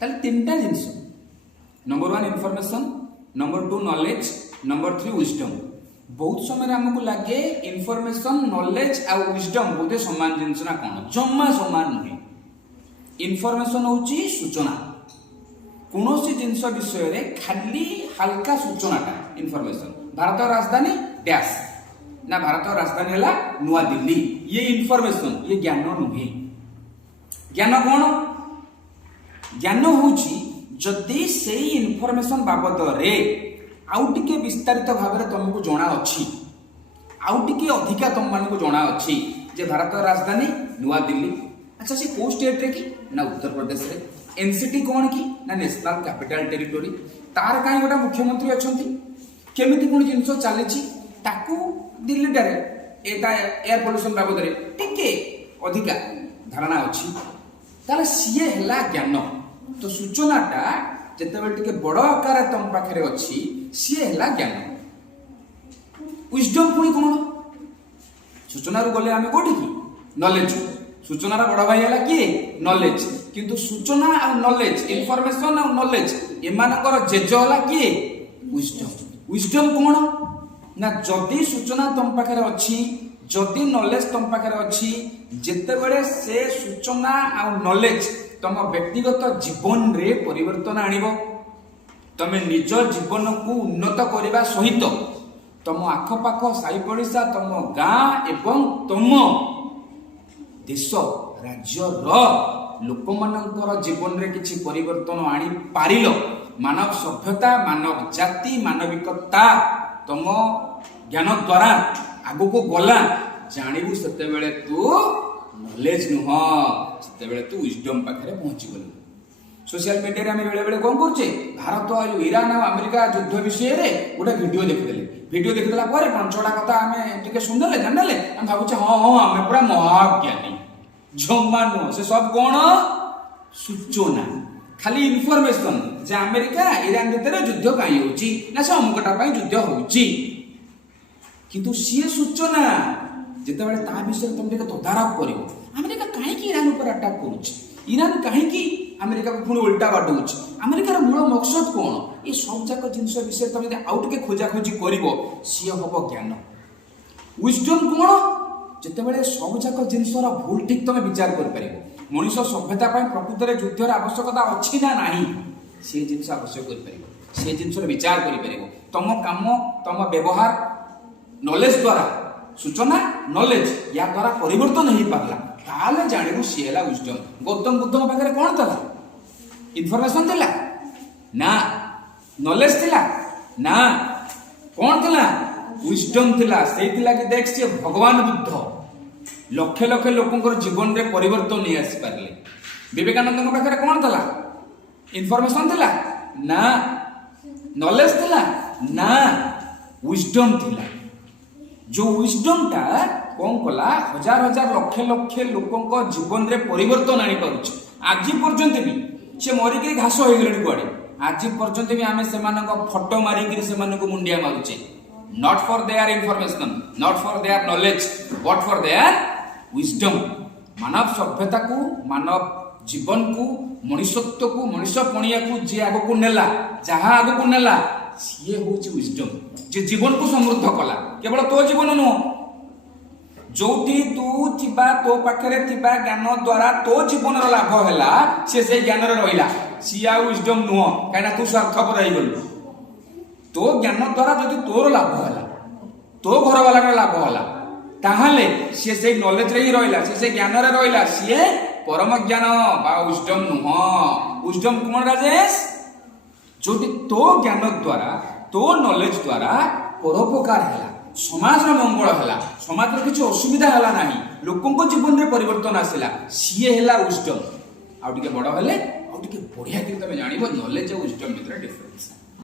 ताले तीनटा जिंस number 1 information, number 2 knowledge, number 3 wisdom. बहुत समय हमको लगे इनफॉरमेशन नॉलेज आ विजडम बोधे समान जिंस ना कोन, जम्मा समान नुहे। इनफॉरमेशन होची सूचना, कोनोसी जिंस विषय रे खाली हल्का सूचनाटा इनफॉरमेशन। भारत राजधानी डैश ना, भारत राजधानी हला नुआ दिल्ली, ये इनफॉरमेशन, ये ज्ञान नुहे। ज्ञान कौन? ज्ञान होची जदि से इनफॉरमेशन बाबद रे आउ टिके विस्तारित भाव में तुमको जना अच्छी, आउ टिके अधिका तुम मान को जना अच्छी जे भारत राजधानी नुआ दिल्ली। अच्छा, से को स्टेट रे की ना उत्तर प्रदेश रे। एनसीटी कौन की ना नेशनल कैपिटल टेरिटोरी। तार कहीं गोटा मुख्यमंत्री अच्छी, केमिति कोन जिंस चली ताकू दिल्ली टारे एटा एयर पोल्यूशन बाबद रे टिके अधिका धारणा अच्छी, ताले सीए हला ज्ञान। तो सूचनाटा जेतेबेले टिके बड़ आकार तुम पाखरे अच्छी सीए हला ज्ञान। विजडम पुणी कौन? सूचना रू गले आमे कोठी की नॉलेज। सूचनार बड़ भाई हला किए नॉलेज, किंतु सूचना आ नॉलेज, इनफॉरमेशन आ नॉलेज एमानकर जेज हला किए विजडम। विजडम कौन ना जदि सूचना तुम पाखरे अच्छी, जदि नॉलेज तुम पाखरे अच्छी, जेतेबेले से सूचना आ नॉलेज तुम व्यक्तिगत जीवन रे परिवर्तन आनिबो, तमे निज जीवन को उन्नत करने सहित तुम आखपाख साई पड़िशा, तुम गाँ एवं तुम देश राज्य लोक मानकर जीवन रे किछि परिवर्तन आनी पारिलो। मानव सभ्यता, मानव जाति, मानविकता तुम ज्ञान द्वारा आगु को गला जानिबु, सेतेबेले तू नॉलेज नुह, सेतेबेले तू विजडम पाखरे पहुंची गलु। सोशल मीडिया रे हमें बेले बेले कौन करछे, भारत और ईरान और अमेरिका युद्ध विषय रे गोटे वीडियो देखिदेले। वीडियो देखिदेला परे पंचड़ा कथा हमें टिके सुनले जानले, हम भाबुछे हां हां हमें पूरा महाज्ञानी। जम्मा नुह, से सब कोन सूचना, खाली इनफॉरमेशन जे अमेरिका ईरान भीतर युद्ध काई होची ना से अमुकटा पई युद्ध होची, किंतु सीए सूचना जेतेबेले ता विषय तुम टिके तदारक करिवो। अमेरिका काहे की ईरान ऊपर अटैक करूची, ईरान काहे की अमेरिका को पुणी उल्टा बाटुच, अमेरिकार मूल मकसद कौन, ये सब जाक जिनस विषय तुम आउ टिके खोजाखोजी करिवो सी हम ज्ञान। विजडम कौन? जेतेबेले सब जाक जिनसर भूल ठीक तुम विचार कर परिबो। मनुष्य सभ्यता पय प्रकृत रे युद्धर आवश्यकता अछि ना नाही, से जिनस आवश्यक कर परिबो, से जिनसर विचार कर परिबो। तुम काम, तुम व्यवहार नॉलेज द्वारा, सूचना नॉलेज या द्वारा परिवर्तन हो पारला, ताले जानिबु सी हला विजडम। गौतम बुद्ध पाखरे कोन तला? इनफॉरमेशन थिला ना, नॉलेज थिला ना, कोन थिला? विजडम थिला। सेथिला कि देख से भगवान बुद्ध लक्ष लक्ष लोकंकर जीवन रे परिवर्तन नहीं आसी पारले। विवेकानंद पाखरे कोन तला? इनफॉरमेशन थिला ना, नॉलेज थिला ना, विजडम थिला। जो विजडम टा कौन कला हजार हजार लक्ष लक्ष लोकों जीवन रे परिवर्तन आनी पारुछ। आज पर्यंत भी से मरिक घास हो गले कुआडे, आज पर्यंत भी आमे सेमानक फोटो मारिक सेमानक मुंडिया मारुचे, not for their information, not for their knowledge, but for their wisdom. मानव सभ्यता को, मानव जीवन को, मनुष्यत्व को, मनुष्य पणिया को जे आगो को नेला, जहा आगो को नेला सी होची विजडम, जे जीवन को समृद्ध कला। केवल तो जीवन नुह, जोठी तू थिबा तो पाखरे थिबा ज्ञान द्वारा तो जीवन रो लाभ हैला, से ज्ञान रे रहिला, सिया विजडम नुह। काइना तू स्वार्थपर रहि गलु। तो ज्ञान द्वारा जदि तोर लाभ हैला, तो घर वाला रे लाभ हैला, ताहाले से नॉलेज रे ही रहिला, से ज्ञान रे रहिला, सिए परम ज्ञान बा विजडम नुह। विजडम कोन राजेश? जोठी तो ज्ञान द्वारा, तो नॉलेज द्वारा परोपकार हैला, समाज मंगल है, समाज किसी असुविधा है ना, लोकों जीवन में परिवर्तन आसला, सी है विजडम। आउ टिके बड़ हेले आउ टिके बढ़िया तुम जान नॉलेज और विजडम भितर डिफरेंस।